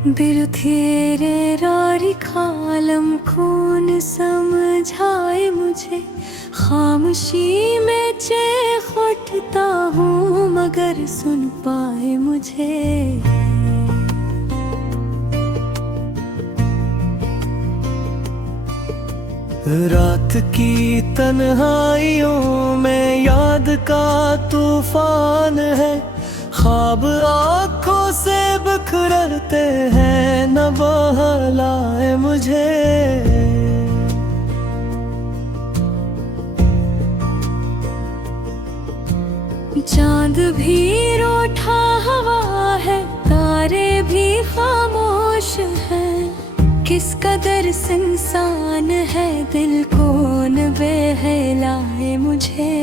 बिरुथेरे रारी खालम खून समझाए मुझे, खामोशी में चेख उठता हूँ मगर सुन पाए मुझे। रात की तन्हाइयों में याद का तूफान है, ख्वाब आँखों से बिखरते हैं न बहलाए मुझे। चांद भी रूठा हवा है, तारे भी खामोश हैं, किस कदर इंसान है दिल कौन बहलाए मुझे।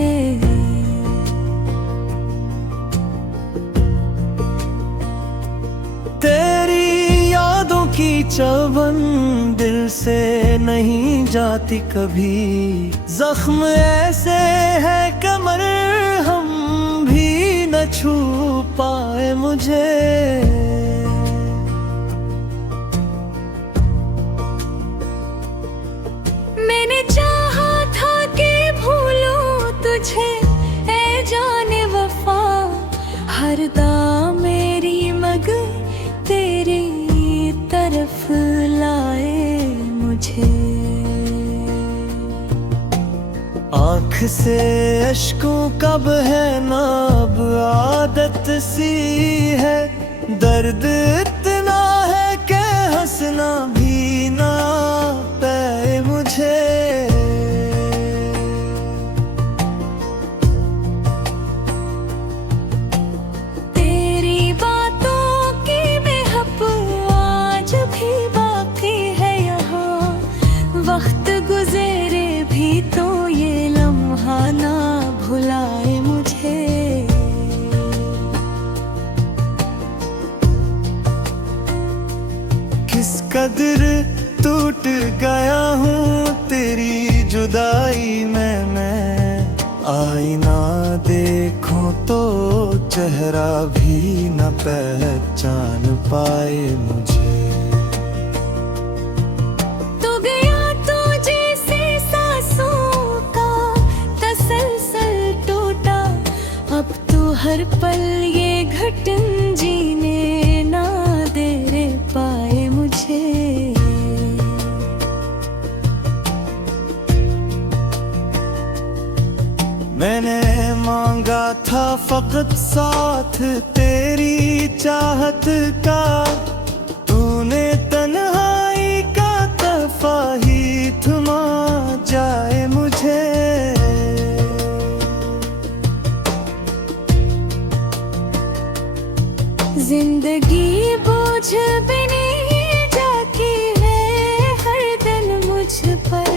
तेरी यादों की चुभन दिल से नहीं जाती कभी, जख्म ऐसे है कमर हम भी न छू पाए मुझे। मैंने चाहा था कि भूलूं तुझे ऐ जाने वफा, हर दाम मेरी मग तेरी तरफ लाए मुझे। आँख से अश्कों का बहना अब आदत सी है, दर्द इतना है कि हंसना भी ना पाए मुझे। वक्त गुज़रे भी तो ये लम्हा ना भुलाए मुझे। किस कदर टूट गया हूँ तेरी जुदाई में मैं, आईना देखूं तो चेहरा भी न पहचान पाए मुझे। हर पल ये घटन जीने ना दे रे पाए मुझे। मैंने मांगा था फकत साथ तेरी चाहत का, तूने तन्हाई का तहफा ही थमा जाए मुझे। जिंदगी बोझ बनी जाती है हर दिन मुझ पर,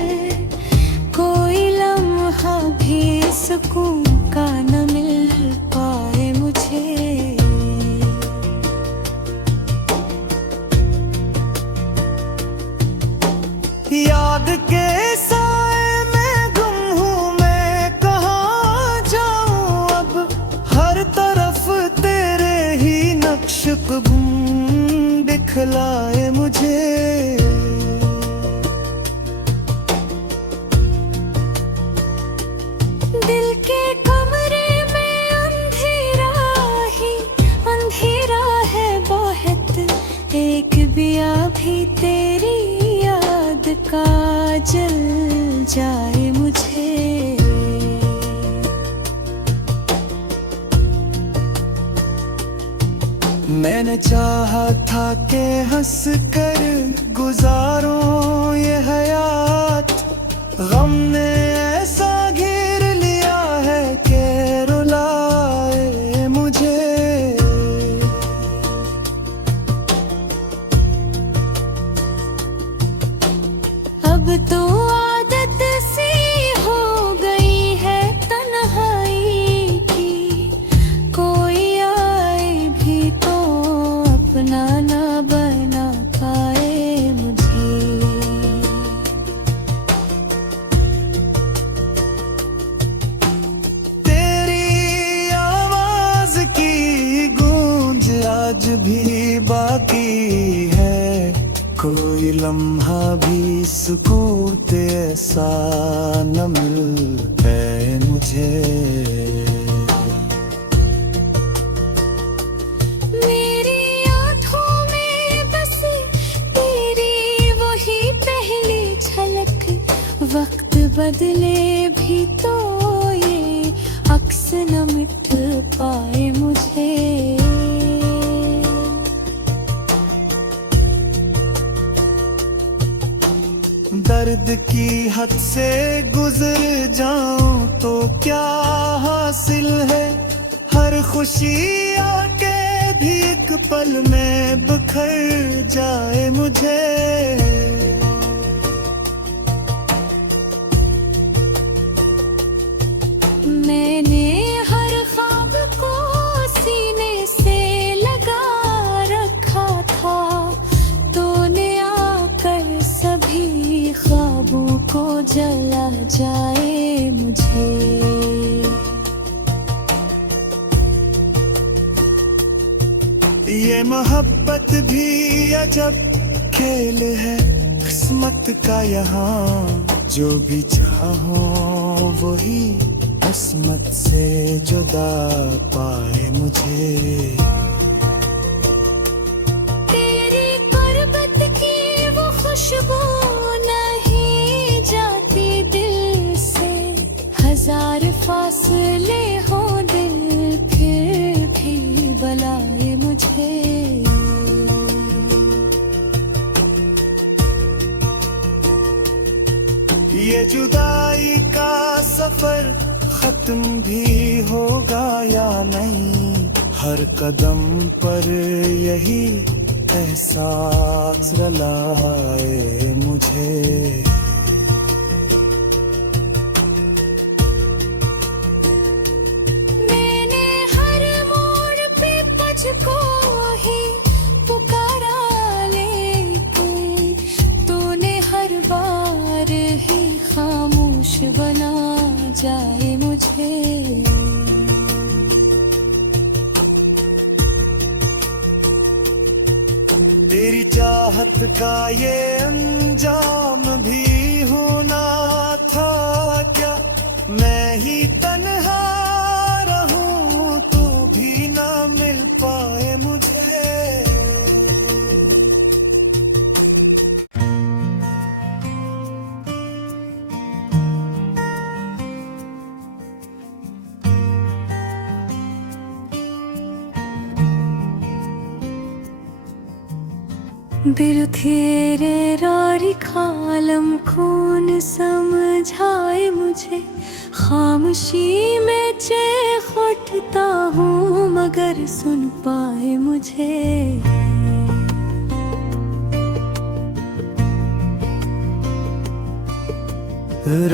कोई लम्हा भी सुकून का न मिल पाए मुझे। याद के साए में गुम हूँ मैं, कहाँ जाऊँ अब, हर तरफ तेरे ही नक्श गुम दिखलाए मुझे। दिल के कमरे में अंधेरा ही अंधेरा है बहुत, एक दिया भी तेरी याद का जल जाए मुझे। मैंने चाहा था कि हंस कर गुजारूं ये हयात, गम ने ऐसा घेर लिया है कि रुलाए मुझे। अब तो आदत सी हो गई है तन्हाई की, कोई आए भी तो अपना ना बना पाए मुझे। तेरी आवाज की गूंज आज भी बाकी है, कोई लम्हा भी सुकून ऐसा न मिल है मुझे। मेरी आँखों में बस तेरी वही पहली झलक, वक्त बदले भी तो ये अक्स न मिट पाए मुझे। दर्द की हद से गुजर जाऊं तो क्या हासिल है, हर खुशी आके भी एक पल में बिखर जाए मुझे। मैंने हर ख्वाब को सीने से लगा रखा था, तूने आकर सभी ख्वाबों को जला जाए मुझे। ये मोहब्बत भी अजब खेल है किस्मत का, यहाँ जो भी चाहो वही किस्मत से जुदा पाए मुझे। तेरी गुर्बत की वो खुशबू नहीं जाती दिल से, हजार फासले हो दिल फिर भी बुलाए मुझे। ये जुदाई का सफर खत्म भी होगा या नहीं, हर कदम पर यही एहसास रुलाए मुझे। मैंने हर मोड़ पे तुझको ही पुकारा, लेकिन तूने हर बार ही खामोश बना जाए मुझे। तेरी चाहत का ये अंजाम भी होना था क्या, मैं ही तन्हा रहूं तो भी ना मिल पाए मुझे। बिरुथेरे रारी खालम खून समझाए मुझे, खामोशी में चेख उठता हूँ मगर सुन पाए मुझे।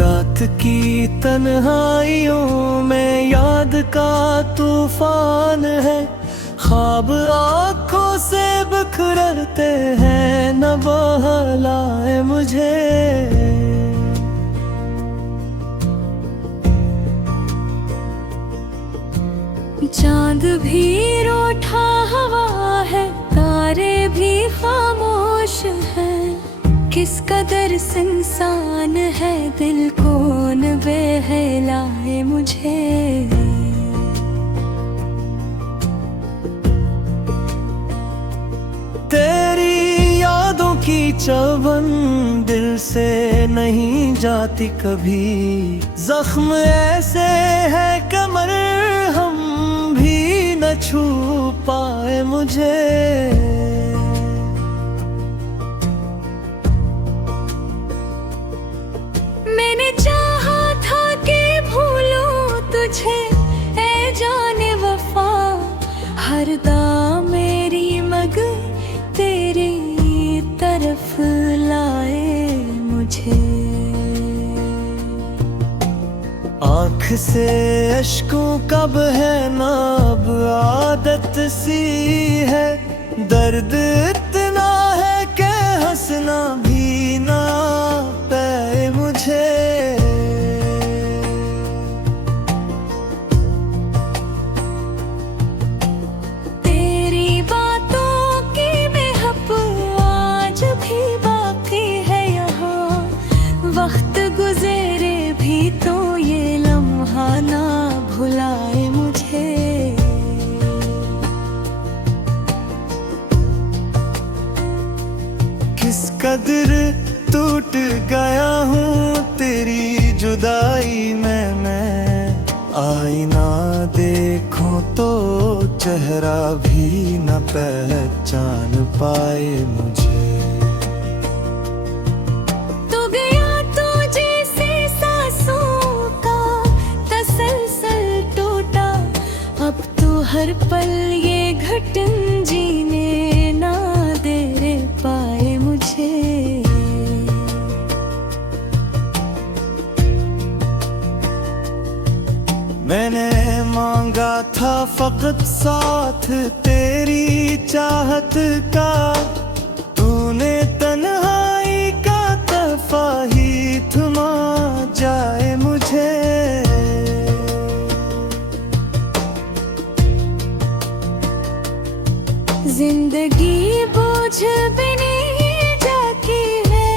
रात की तन्हाइयों में याद का तूफान है, ख्वाब आँखों से बिखरते हैं न बहलाए मुझे। चांद भी रूठा हवा है, तारे भी खामोश हैं, किस कदर इंसान है दिल कौन बहलाए मुझे। तेरी यादों की चुभन दिल से नहीं जाती कभी, जख्म ऐसे है कमर हम भी न छू पाए मुझे। मैंने चाहा था कि भूलूं तुझे ऐ जाने वफा, हर दाम मेरी मग तेरी तरफ लाए मुझे। आँख से अश्कों का बहना अब आदत सी है, दर्द इतना है कि हंसना भी ना पाए मुझे। तेरी बातों की बेहद आज भी बाकी है यहाँ। वक्त गुजरे भी तो ये लम्हा ना भुलाए मुझे। किस कदर टूट गया हूँ तेरी जुदाई में मैं। आईना देखूं तो चेहरा भी न पहचान पाए मुझे। तू गया तो जैसे सांसों का तसलसल टूटा। अब तो हर पल ये घटन जीने ना दे पाए मुझे। मैंने मांगा था फकत साथ तेरी चाहत का। तूने तन्हाई का तहफा ही थमा जाए मुझे। जिंदगी बोझ बनी जाती है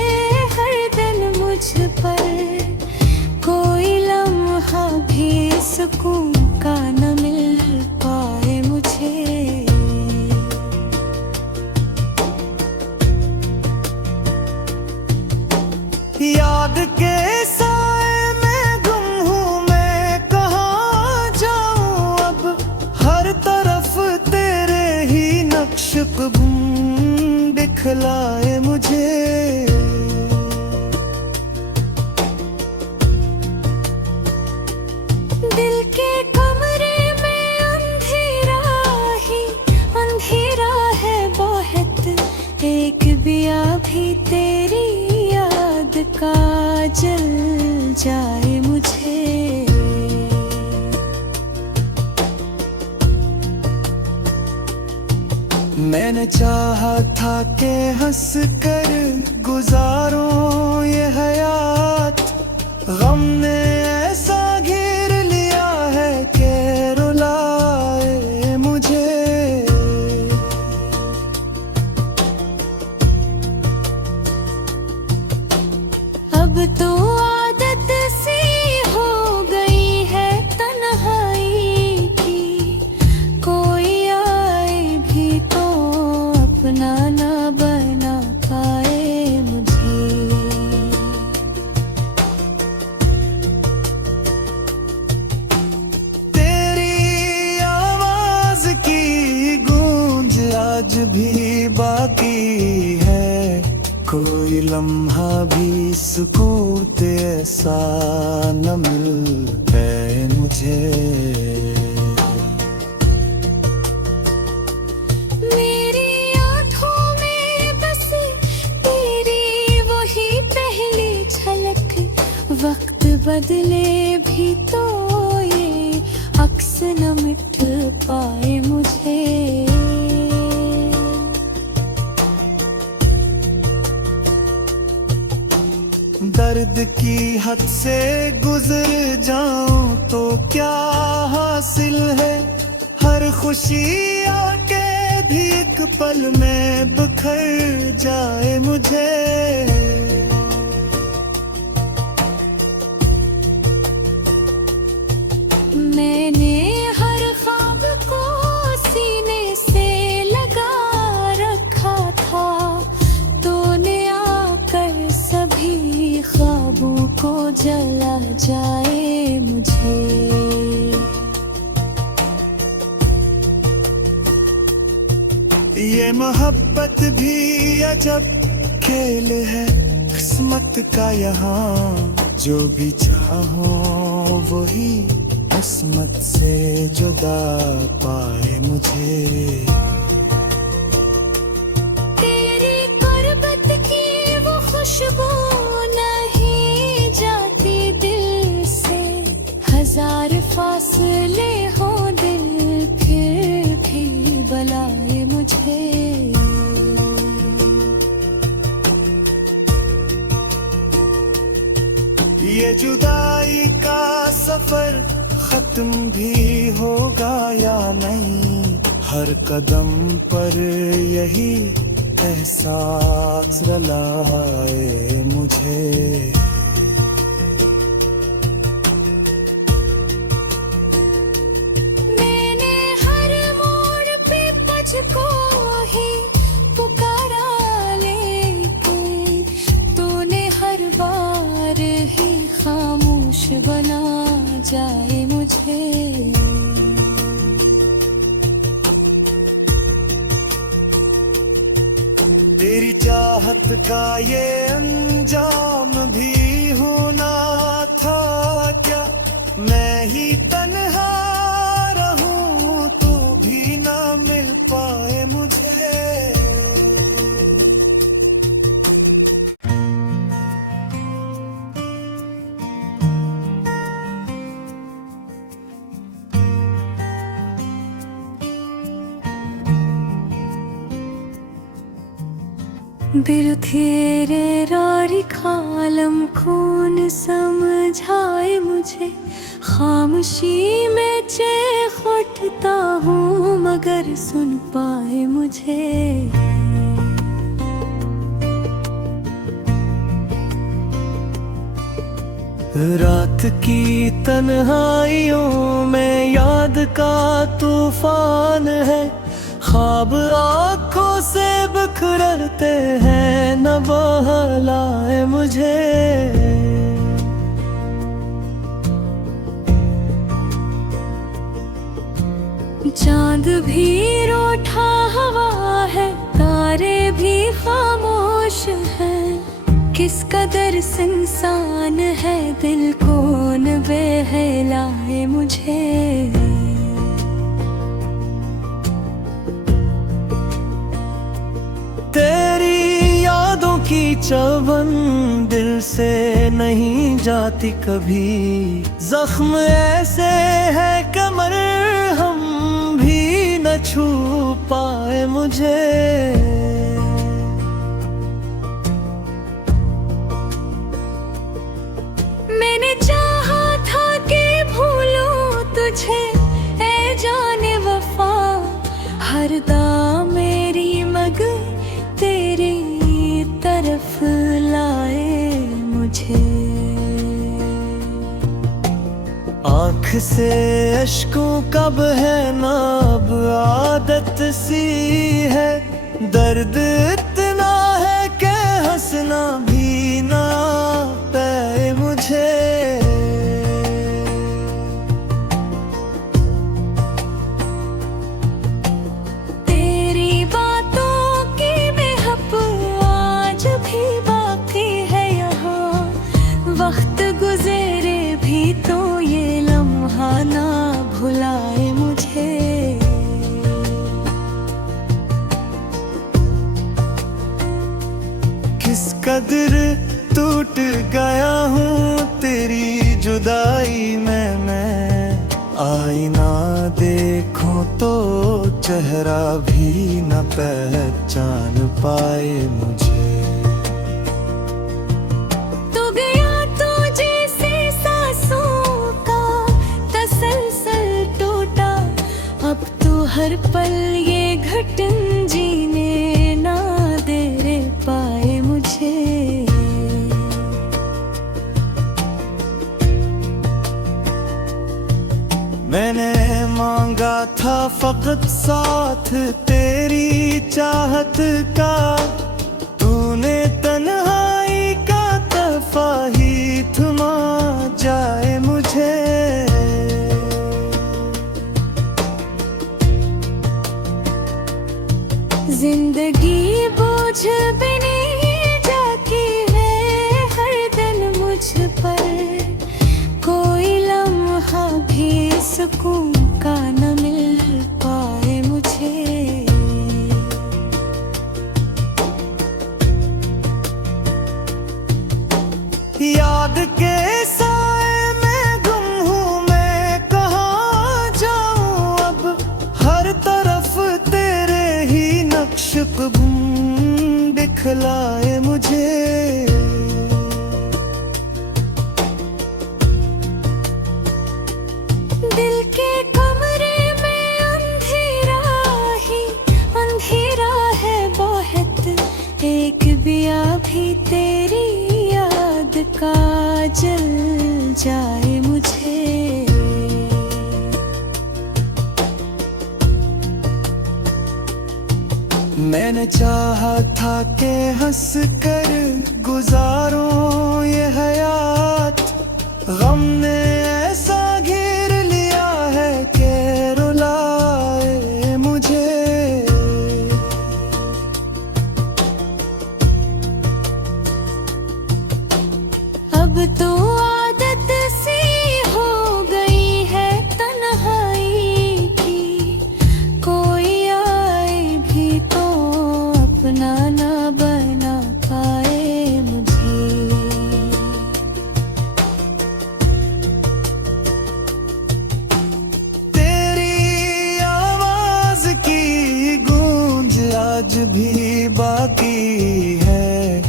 हर दिन मुझ पर। कोई लम्हा भी सुकून का न मिल पाए मुझे। याद के साए में गुम हूँ मैं, कहाँ जाऊँ अब। हर तरफ तेरे ही नक्श कदम दिखलाए मुझे। दिल के कमरे में अंधेरा ही अंधेरा है बहुत। एक दिया भी तेरी याद का जल जाए मुझे। मैंने चाहा था कि हंस कर गुजारूं ये हयात। गम ने ऐसा घेर लिया है कि रुलाए मुझे। अब तो आदत सी हो गई है तन्हाई की। कोई आए भी तो अपना ना बना पाए मुझे। तेरी आवाज की गूंज आज भी बाकी है। कोई लम्हा भी सुकून ऐसा न मिल पाए मुझे। मेरी आँखों में बस तेरी वही पहली झलक। वक्त बदले भी तो ये अक्स न मिट पाए मुझे। दर्द की हद से गुजर जाऊं तो क्या हासिल है। हर खुशी आके भी एक पल में बिखर जाए मुझे। मैंने हर ख्वाब को सीने से लगा रखा था। तूने आकर सभी ख्वाबों को जला जाए मुझे। ये मोहब्बत भी अजब खेल है किस्मत का यहाँ। जो भी चाहो वही किस्मत से जुदा पाए मुझे। तेरी कुर्बत की वो खुशबू नहीं जाती दिल से। हजार फासले हो दिल फिर भी बुलाए मुझे। ये जुदाई का सफर खत्म भी होगा या नहीं। हर कदम पर यही एहसास रलाए मुझे। मैंने हर मोड़ पे तुझको ही पुकारा, लेकिन तूने हर बार ही खामोश बना जाए मुझे। तेरी चाहत का ये अंजाम भी होना था क्या? मैं ही तन्हा रहूं तो भी ना मिल पाए मुझे। बिरुथेरे रारी खालम कौन समझाए मुझे। खामोशी में चेख उठता हूँ मगर सुन पाए मुझे। रात की तन्हाइयों में याद का तूफान है। ख्वाब आँखों से बिखरते हैं न बहलाए मुझे। चांद भी रूठा हवा है, तारे भी खामोश हैं। किस कदर इंसान है, दिल कौन बहलाए मुझे। तेरी यादों की चुभन दिल से नहीं जाती कभी। जख्म ऐसे है कमर हम भी न छू पाए मुझे। मैंने चाहा था कि भूलूं तुझे ऐ जाने वफा। हर दाम मेरी मग तेरी तरफ लाए मुझे। आँख से अश्कों का बहना अब आदत सी है। दर्द इतना है कि हंसना भी ना पाए मुझे। तेरी बातों की बेहद आज भी बाकी है यहाँ। वक्त गुजरे भी तो ये लम्हा ना भुलाए मुझे। किस कदर टूट गया हूँ तेरी जुदाई में मैं। आईना देखूं तो चेहरा भी न पहचान पाए मुझे। तू गया तो जैसे सांसों का तसलसल टूटा। अब तो हर पल ये घटन जीने ना दे रे पाए मुझे। मैंने मांगा था फकत साथ तेरी चाहत का। तूने तन्हाई का तहफा ही थमा जाए मुझे। जिंदगी बोझ बनी जाती है हर दिन मुझ पर। कोई लम्हा भी सुकून का न मिल पाए मुझे। याद के साए में गुम हूँ मैं, कहाँ जाऊँ अब। हर तरफ तेरे ही नक्श गुम दिखलाए मुझे। दिल के कमरे में अंधेरा ही अंधेरा है बहुत। भी तेरी याद का जल जाए मुझे। मैंने चाहा था कि हंस कर गुजारूं ये हयात, गम ने ऐसा घेर लिया है कि रुलाए मुझे। अब तो आदत सी हो गई है तन्हाई की, कोई आए भी तो अपना ना बना पाए मुझे। तेरी आवाज की गूंज आज भी बाकी है,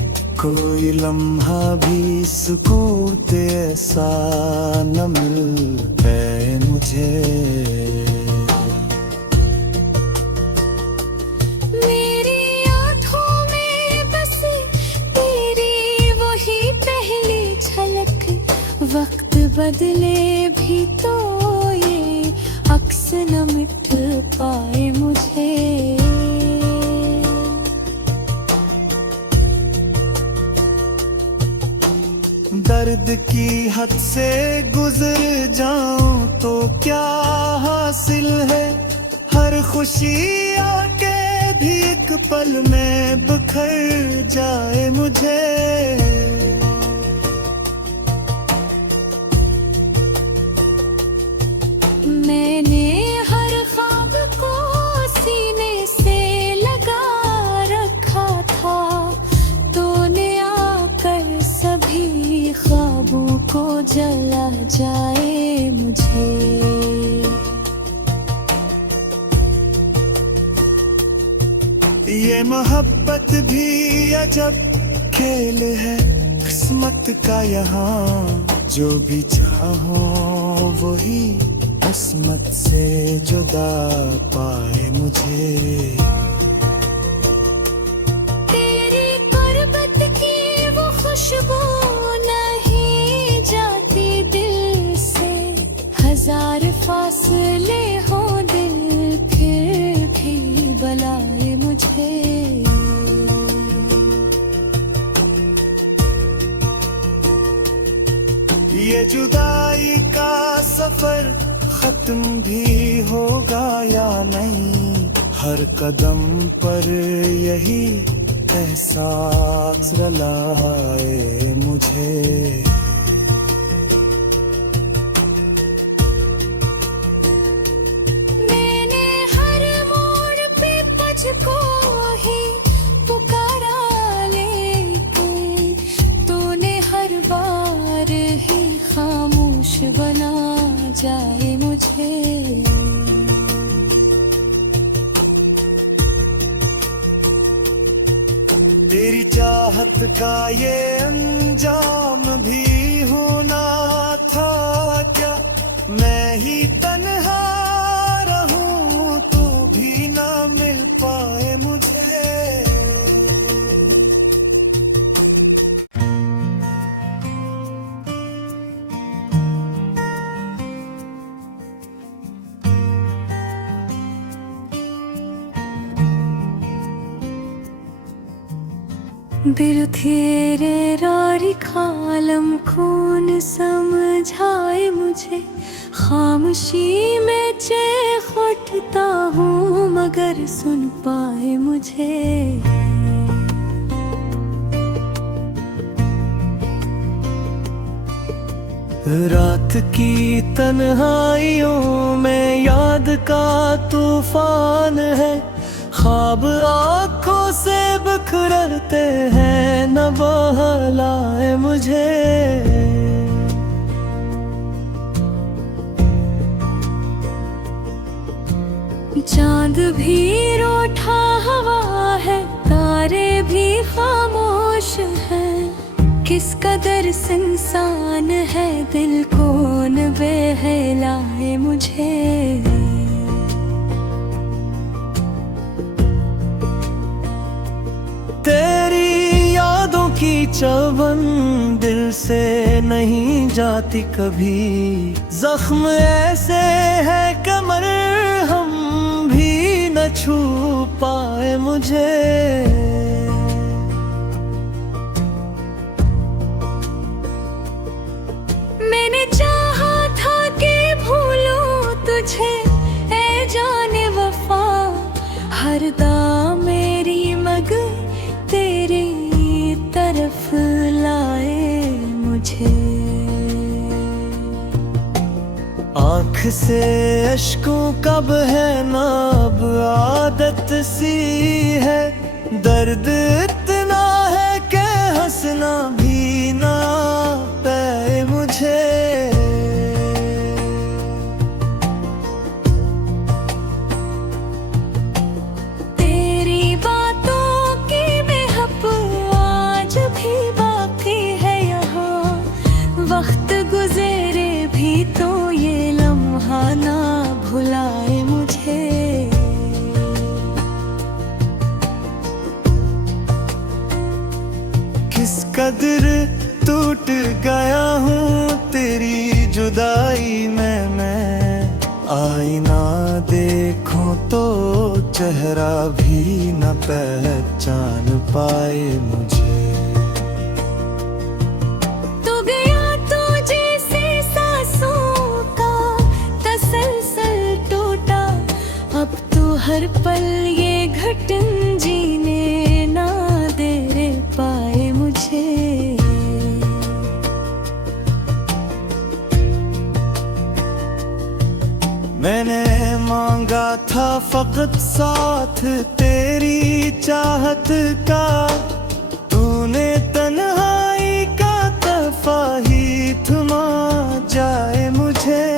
कोई लम्हा भी सुकून ऐसा न मिल पाए मुझे। मेरी आँखों में बस तेरी वही पहली झलक, वक्त बदले भी तो ये अक्स न मिट पाए मुझे। दर्द की हद से गुजर जाऊं तो क्या हासिल है, हर खुशी आके भी एक पल में बिखर जाए मुझे। मैंने हर ख्वाब को सीने से लगा रखा था, तूने आकर सभी ख्वाबों को जला जाए मुझे। ये मोहब्बत भी अजब खेल है किस्मत का, यहाँ जो भी चाहो वही किस्मत से जुदा पाए मुझे। तेरी गुर्बत की वो खुशबू नहीं जाती दिल से, हजार फासले हो दिल फिर भी बुलाए मुझे। ये जुदाई का सफर खत्म भी होगा या नहीं, हर कदम पर यही एहसास रुलाए मुझे। मैंने हर मोड़ पे तुझको ही पुकारा, लेकिन तूने हर बार ही खामोश बना जाए मुझे। तेरी चाहत का ये अंजाम भी होना था क्या, मैं ही तन्हा रहूं तो भी ना मिल पाए मुझे। बिरुथेरे रारी खालम खून समझाए मुझे, खामोशी में चेख उठता हूँ मगर सुन पाए मुझे। रात की तन्हाइयों में याद का तूफान है, ख्वाब आँखों से बिखरते हैं न बहलाए मुझे। चांद भी रूठा हवा है, तारे भी खामोश हैं, किस कदर इंसान है दिल कौन बहलाए मुझे। तेरी यादों की चुभन दिल से नहीं जाती कभी। जख्म ऐसे है कमर हम भी न छू पाए मुझे। मैंने चाहा था कि भूलूं तुझे ऐ जाने वफा, हरदम मेरी मग तेरी तरफ लाए मुझे। आँख से अश्कों का बहना अब आदत सी है। दर्द इतना है कि हंसना भी ना पाए मुझे। तेरी बातों की बेहद आज भी बाकी है यहाँ। वक्त गुजरे भी तो ये लम्हा ना भुलाए मुझे। किस कदर टूट गया हूँ तेरी जुदाई में मैं। आईना देखूं तो चेहरा भी न पहचान पाए मुझे। तू गया तो जैसे सांसों का तसलसल टूटा। अब तो हर पल ये घटन जीने ना दे पाए मुझे। मैंने मांगा था फकत साथ तेरी चाहत का। तूने तन्हाई का तहफा ही थमा जाए मुझे।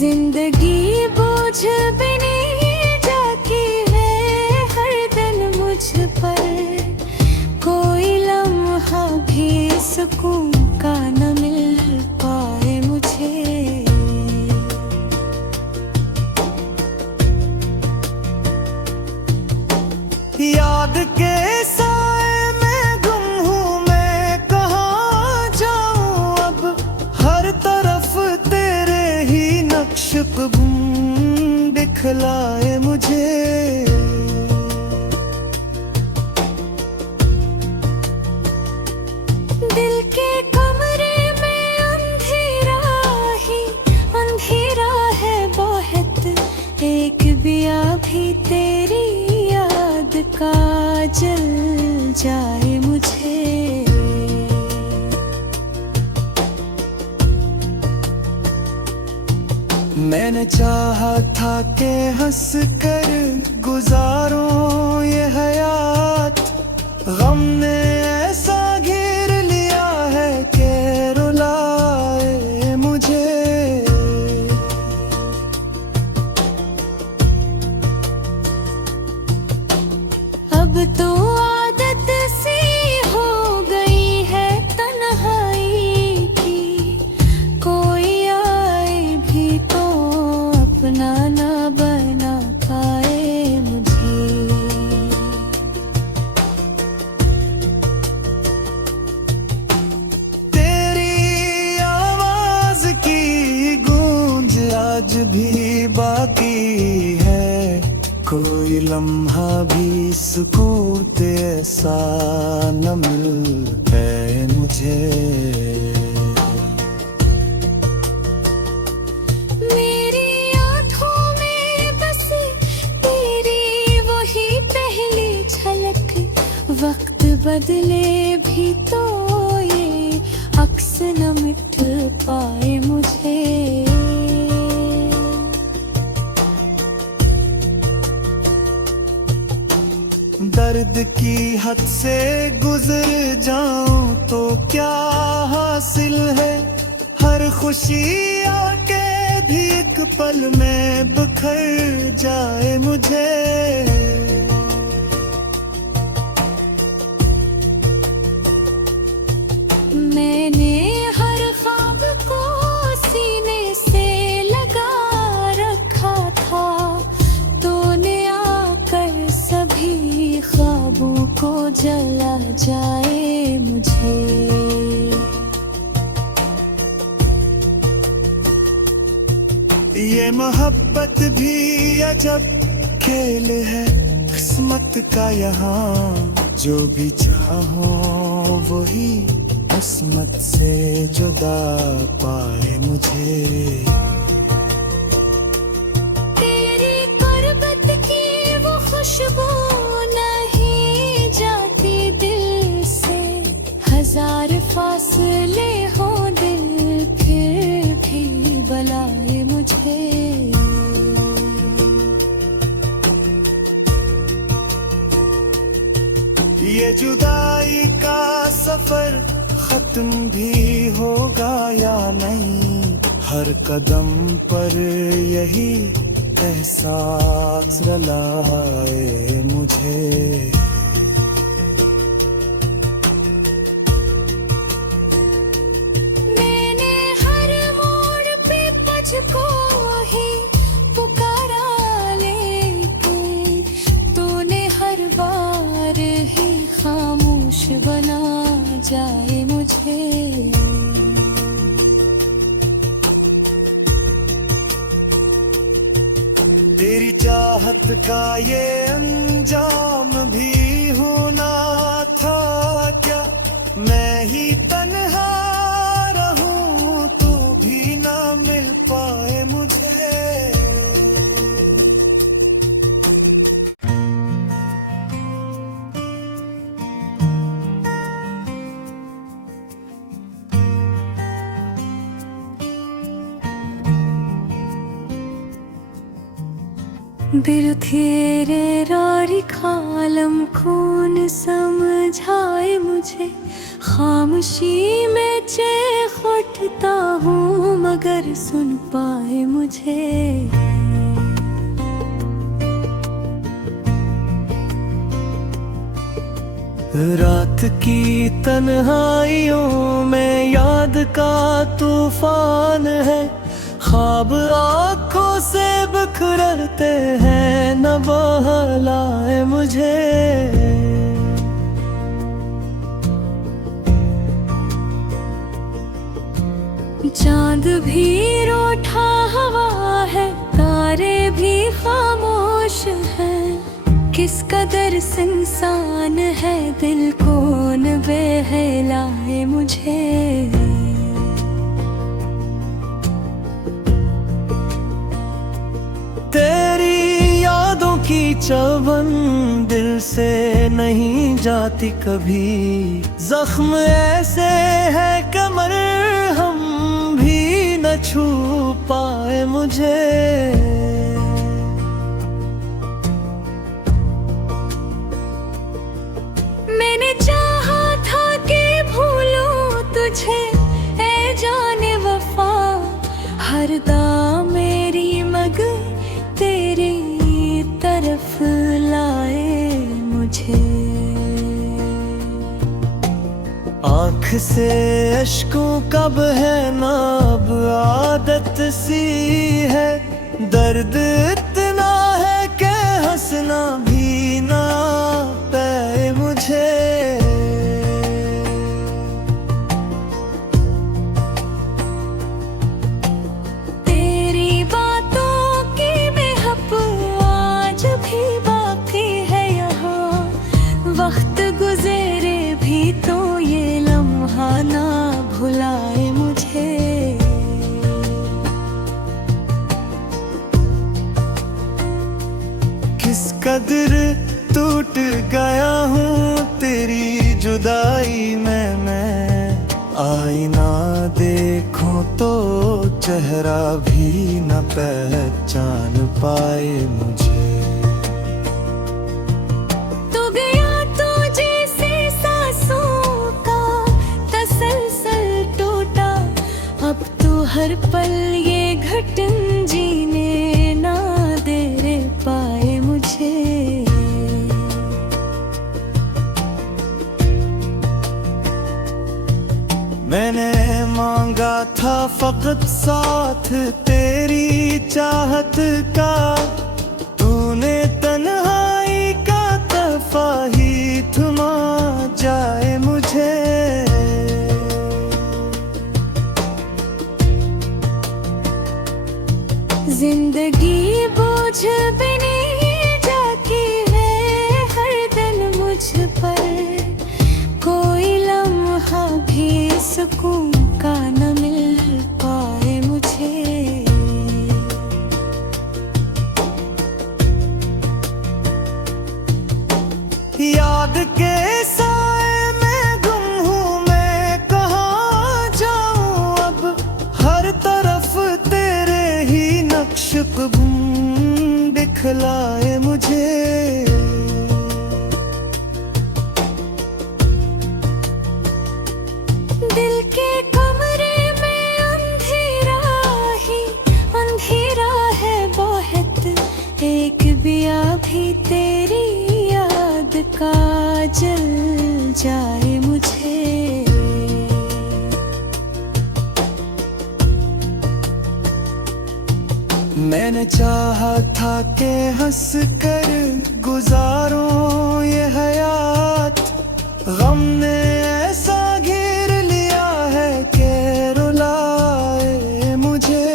जिंदगी बोझ बनी जाती है हर दिन मुझ पर। कोई लम्हा भी सुकून का न मिल पाए मुझे। याद के साए में गुम हूँ मैं, कहाँ जाऊँ अब। हर तरफ तेरे ही नक्श गुम दिखलाए मुझे। दिल के कमरे में अंधेरा ही अंधेरा है बहुत। एक दिया भी तेरी याद का जल जाए मुझे। मैंने चाहा था कि हंस कर गुजारूं ये हयात। गम ने ऐसा घेर लिया है कि रुलाए मुझे। अब तो आदत सी हो गई है तन्हाई की। कोई आए भी तो अपना ना बना पाए मुझे। तेरी आवाज की गूंज आज भी बाकी है। कोई लम्हा भी सुकून ऐसा न मिल पाए मुझे। मेरी आँखों में बस तेरी वही पहली झलक। वक्त बदले भी तो ये अक्स न मिट पाए मुझे। दर्द की हद से गुजर जाऊं तो क्या हासिल है। हर खुशी आके भी एक पल में बिखर जाए मुझे। मैंने हर ख्वाब को सीने से लगा रखा था। तूने ख्वाबों को जला जाए मुझे। ये मोहब्बत भी अजब खेल है किस्मत का यहाँ, जो भी चाहो वही किस्मत से जुदा पाए मुझे। तेरी गुर्बत की वो खुशबू नहीं जाती दिल से, हजार फासले हो दिल फिर भी बुलाए मुझे। ये जुदाई का सफर खत्म भी होगा या नहीं, हर कदम पर यही एहसास रुलाए मुझे। मैंने हर मोड़ पे तुझको ही पुकारा, लेकिन तूने हर बार ही खामोश बना जाए मुझे। तेरी चाहत का ये अंजाम भी होना था क्या, मैं ही तन्हा रहूं तो भी ना मिल पाए मुझे। दिल तेरे रारी खालम कौन समझाए मुझे, खामोशी में चेख उठता हूँ मगर सुन पाए मुझे। रात की तन्हाइयों में याद का तूफान है, ख्वाब आँखों से बिखरते हैं न बहलाए मुझे। चांद भी रूठा हवा है, तारे भी खामोश हैं, किस कदर इंसान है दिल कौन बहलाए मुझे। तेरी यादों की चुभन दिल से नहीं जाती कभी, जख्म ऐसे है कमर हम भी न छू पाए मुझे। मैंने चाहा था कि भूलूं तुझे ऐ जाने वफा, हर दाम मेरी मग तेरी तरफ लाए मुझे। आँख से अश्कों का बहना अब आदत सी है, दर्द इतना है कि हंसना भी ना पाए मुझे। तेरी बातों की बेहद आज भी बाकी है यहाँ, वक्त गुजरे भी तो ये लम्हा ना भुलाए मुझे। किस कदर टूट गया हूँ तेरी जुदाई में मैं, आईना देखूं तो चेहरा भी न पहचान पाए मुझे। तू गया तो जैसे सांसों का तसलसल टूटा, अब तो हर पल ये घटन जीने ना दे पाए मुझे। मैंने मांगा था फकत साथ तेरी चाहत का, तूने तन्हाई का तोहफा ही याद के साए में गुम हूँ मैं, कहाँ जाऊँ अब। हर तरफ तेरे ही नक्श क़दम दिखलाए मुझे। दिल के कमरे में अंधेरा ही अंधेरा है बहुत, एक दिया भी तेरी याद का जल जाए मुझे। मैंने चाहा था कि हंस कर गुजारूं ये हयात, गम ने ऐसा घेर लिया है कि रुलाए मुझे।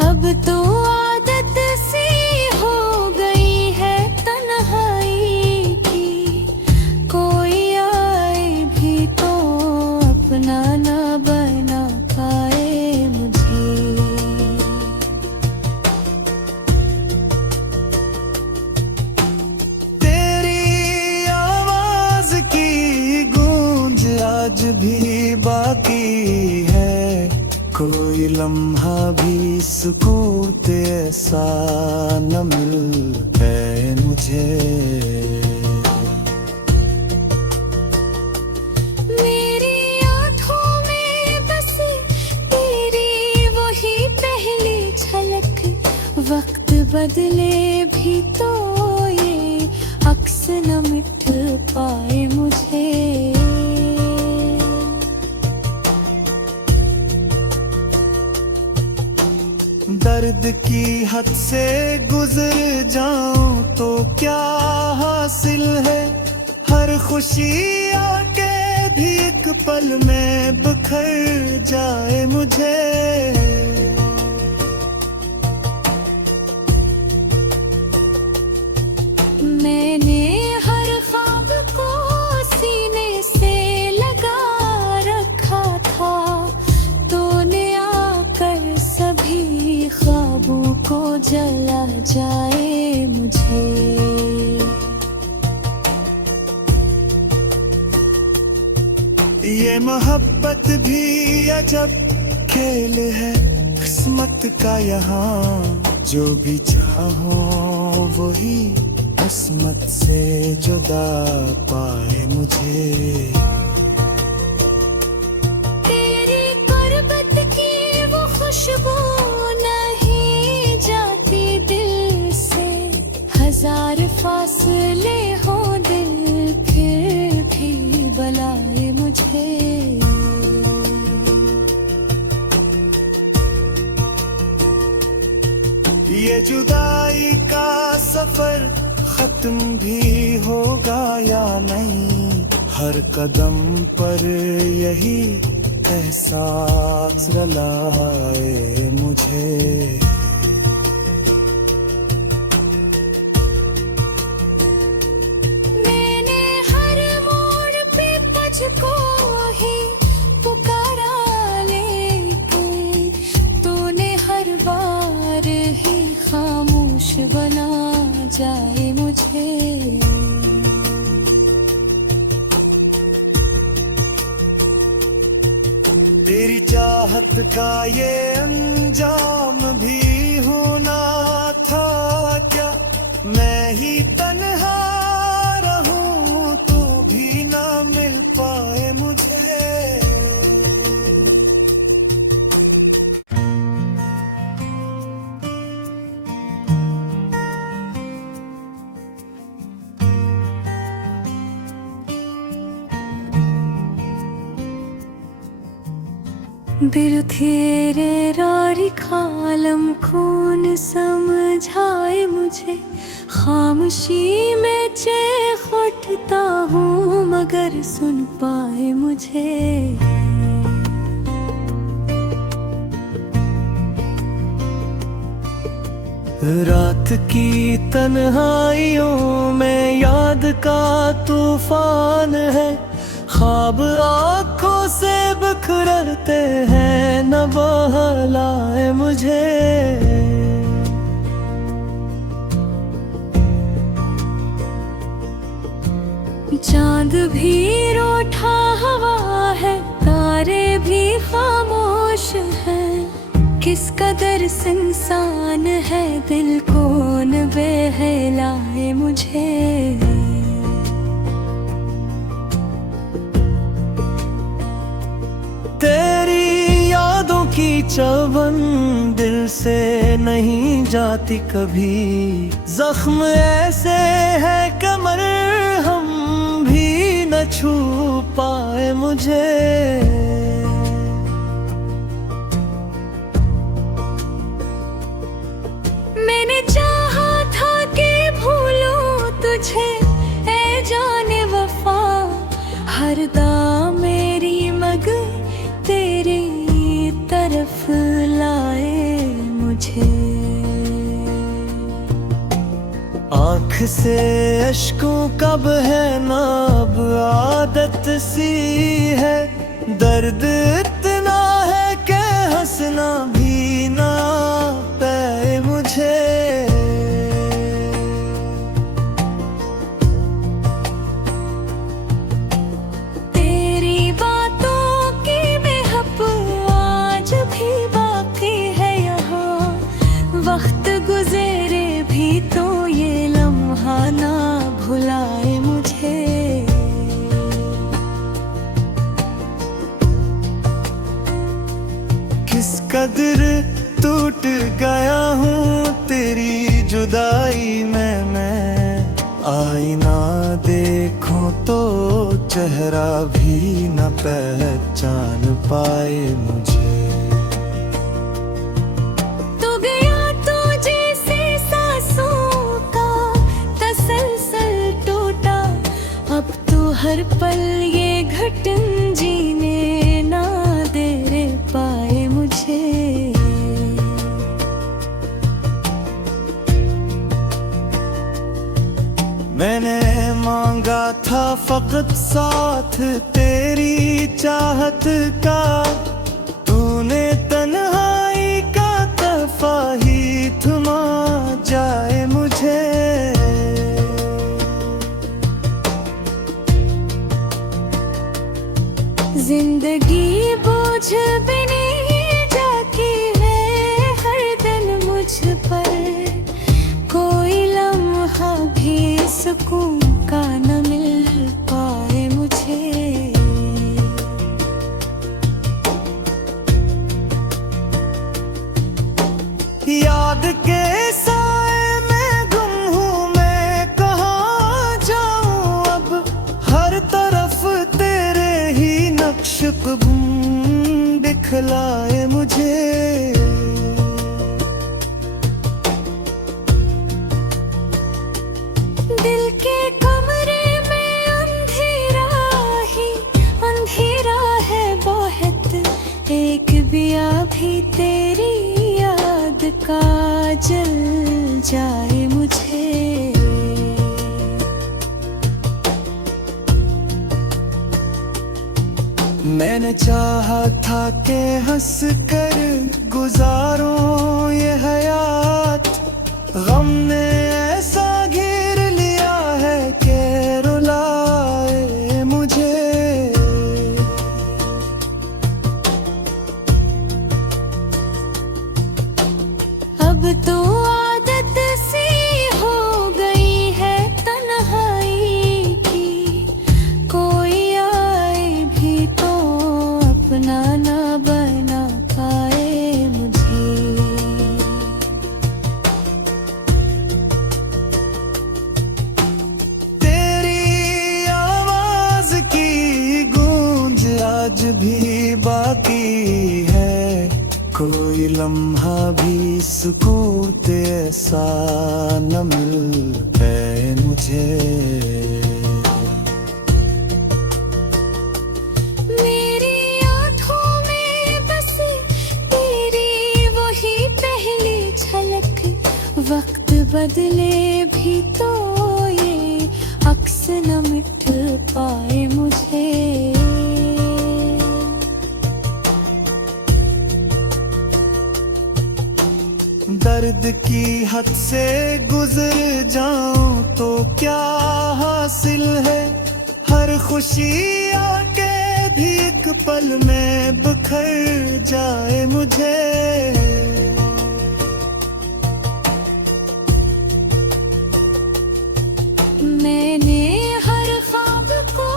अब तो आदत सी हो गई है तन्हाई की, कोई आए भी तो अपना ना बना पाए मुझे। तेरी आवाज की गूंज आज भी बाकी है, कोई लम्हा भी सुकून ऐसा न मिल है मुझे। मेरी आँखों में बस तेरी वही पहली झलक, वक्त बदले भी तो ये अक्स न मिट पाए मुझे। दर्द की हद से गुजर जाऊं तो क्या हासिल है, हर खुशी आके भी एक पल में बिखर जाए मुझे। मैंने हर ख्वाब को सीने से लगा रखा था, तूने आकर सभी ख्वाबों को जला जाए मुझे। ये मोहब्बत भी अजब खेल है किस्मत का, यहाँ जो भी चाहो वही किस्मत से जुदा पाए मुझे। तेरी गुर्बत की वो खुशबू नहीं जाती दिल से, हजार फासले हो दिल फिर भी बुलाए मुझे। ये जुदाई का सफर खत्म भी होगा या नहीं, हर कदम पर यही एहसास रुलाए मुझे। मैंने हर मोड़ पे तुझको ही पुकारा, लेकिन तूने हर बार ही खामोश बना जाए मुझे। तेरी चाहत का ये अंजाम भी होना था क्या, मैं ही तन्हा रहूं तो भी ना मिल पाए मुझे। बिरुथेरे रारी खालम खून समझाए मुझे, खामोशी में चेख उठता हूँ मगर सुन पाए मुझे। रात की तन्हाइयों में याद का तूफान है, ख्वाब आँखों से बिखरते हैं न बहलाए मुझे। चांद भी रूठा हवा है, तारे भी खामोश हैं। किस कदर इंसान है, दिल कौन बहलाए मुझे। तेरी यादों की चुभन दिल से नहीं जाती कभी। जख्म ऐसे है कमर हम भी न छू पाए मुझे। मैंने चाहा था कि भूलूं तुझे ऐ जाने वफा, हरदा मेरी मग तेरी तरफ लाए मुझे। आँख से अश्कों का बहना अब आदत सी है। दर्द इतना है कि हंसना भी ना पाए मुझे। तेरी बातों की बेहद आज भी बाकी है यहाँ। वक्त गुजरे भी तो ये लम्हा ना भुलाए मुझे। किस कदर टूट गया हूँ तेरी जुदाई में मैं। आईना देखूं तो चेहरा भी न पहचान पाए मुझे। तू गया तो जैसे सांसों का तसलसल टूटा। अब तो हर पल ये घटन जीने ना दे पाए मुझे। मैंने मांगा था फकत साथ तेरी चाहत का। तूने तन्हाई का तहफा ही थमा जाए मुझे। जिंदगी बोझ बनी जाती है हर दिन मुझ पर। कोई लम्हा भी सुकून का न मिल पाए मुझे। याद के साए में गुम हूँ मैं, कहाँ जाऊँ अब। हर तरफ तेरे ही नक्श कदम दिखलाए मुझे। दिल के कमरे में अंधेरा ही अंधेरा है बहुत। एक दिया भी तेरी याद का जल जाए मुझे। मैंने चाहा था कि हंस कर गुजारूं ये हयात। गम ने ऐसा घेर लिया है कि रुलाए मुझे। अब तो आदत सी हो गई है तन्हाई की। कोई आए भी तो अपना ना बना पाए मुझे। तेरी आवाज की गूंज आज भी बाकी है। कोई लम्हा भी सुकून ऐसा न मिल पाए मुझे। मेरी आँखों में बस तेरी वही पहली झलक। वक्त बदले भी तो ये अक्स न मिट पाए मुझे। दर्द की हद से गुजर जाऊं तो क्या हासिल है। हर खुशी आके भी एक पल में बिखर जाए मुझे। मैंने हर ख्वाब को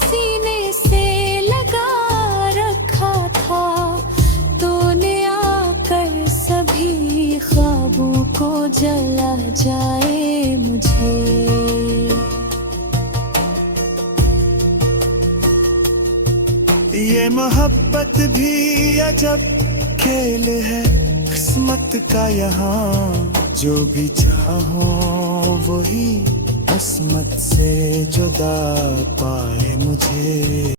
सीने से लगा रखा था, तूने आकर सभी ख्वाबों को जला जाए मुझे। ये मोहब्बत भी अजब खेल है किस्मत का यहाँ, जो भी चाहो वही किस्मत से जुदा पाए मुझे।